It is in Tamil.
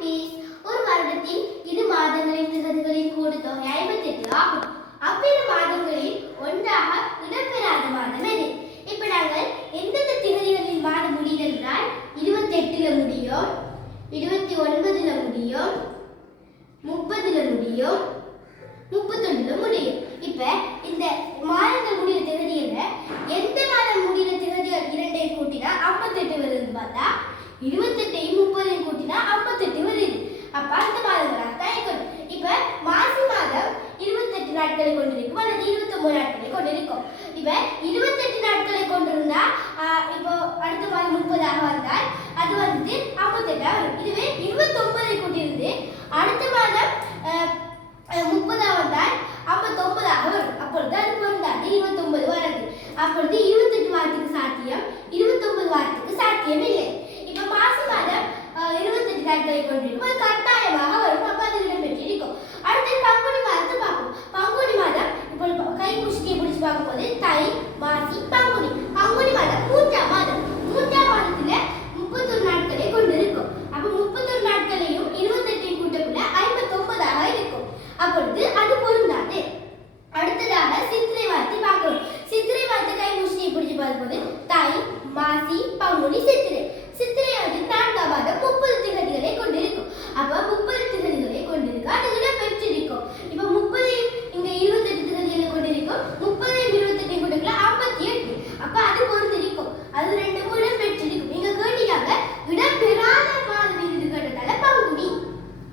குட்டீஸ். ஒரு வருடத்தின் 2 மாதங்களின் திகதிகளின் கூட்டுத்தொகை 58 ஆகும். அவ்விரு மாதங்களில் ஒன்றாக இடம்பெறாத மாதம் எது? இப்ப நாங்கள் எந்தெந்த திகதிகளில் மாதம் முடியுது என்றால் 28ல முடியும், 29ல முடியும், 30ல முடியும், 31ல முடியும். இப்ப இந்த மாதங்கள் முடிகிற திகதிகளை எந்த மாதம் முடிகிற திகதிகள் இரண்டையும் கூட்டினா 58 வருதுன்னு பார்த்தா 28ஐயும் 30ஐயும் கூட்டினா 58 வருது. அப்ப அந்த மாதங்களாக தான் இருக்கணும். இப்ப மாசி மாதம் 28 நாட்களை கொண்டிருக்கும் அல்லது 29 நாட்களை கொண்டிருக்கும். இப்ப 28 நாட்களை கொண்டிருந்தா இப்போ அடுத்த மாதம் 30ஆக வந்தால் அது வந்து 58 வரும். இதுவே 29ஐ கொண்டிருந்து அடுத்த மாதம் 30ஆக வந்தால் 59ஆக வரும். அப்பொழுது அது பொருந்தாது 29 வராது. அப்பொழுது 28 வாரத்துக்கு சாத்தியம், 29 வாரத்துக்கு சாத்தியம் இல்லை. இப்ப மாசி மாதம் 28 நாட்களை கொண்டிருக்கும், அது கட்டாயமாக வரும். அப்ப அது இடம்பெற்று இருக்கும். அடுத்து பங்குனி மாதத்தை பார்ப்போம். பங்குனி மாதம் இப்போ கை பிடிச்சி பார்க்கும்போது தை, மாசி,